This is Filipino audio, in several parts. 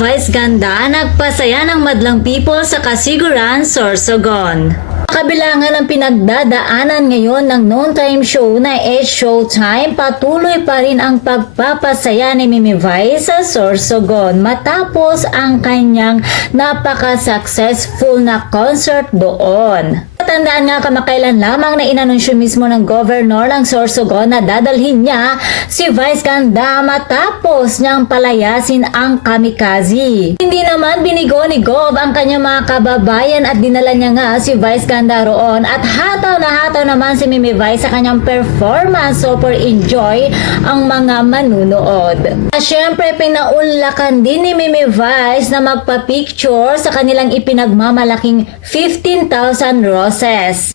Vice ganda nagpasaya ng madlang people sa Kasiguran, Sorsogon. Kabilangan ng pinagdadaanan ngayon ng noontime show na It's Showtime, patuloy pa rin ang pagpapasaya ni Mimi Vice sa Sorsogon matapos ang kanyang napaka-successful na concert doon. Tandaan nga kamakailan lamang na inanunsyo mismo ng governor ng Sorsogon na dadalhin niya si Vice ganda matapos niyang palayasin ang kamikaze. Hindi naman binigo ni Gov ang kanyang mga kababayan at dinala niya nga si Vice ganda roon at hataw naman si Mimi Vice sa kanyang performance. Super enjoy ang mga manunood. At syempre pinaunlakan din ni Mimi Vice na magpa-picture sa kanilang ipinagmamalaking 15,000 roses.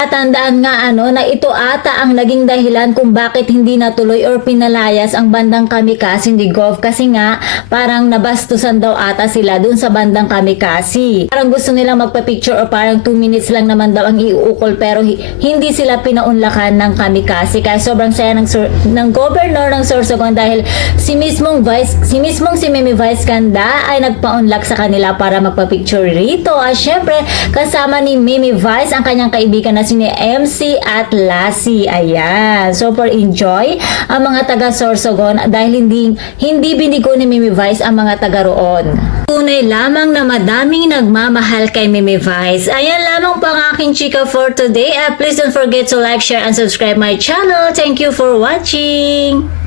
At tandaan nga na ito ata ang naging dahilan kung bakit hindi natuloy or pinalayas ang bandang kamikaze ni Gov, kasi nga parang nabastusan daw ata sila dun sa bandang kamikaze. Parang gusto nilang magpa-picture or parang 2 minutes lang naman daw ang iuukol pero hindi sila pinaunlakan ng kamikaze. Kaya sobrang saya ng governor ng Sorsogon dahil si mismong si Mimi Vice ganda ay nagpaunlak sa kanila para magpa-picture rito. At syempre kasama ni Mimi Vice ang kanyang kaibigan na si MC at Lassie. Ayan, super enjoy ang mga taga Sorsogon dahil hindi binigo ni Mimi Vice ang mga taga roon. Tunay lamang na madaming nagmamahal kay Mimi Vice. Ayan lamang po ang aking chika for today. Please don't forget to like, share, and subscribe my channel. Thank you for watching.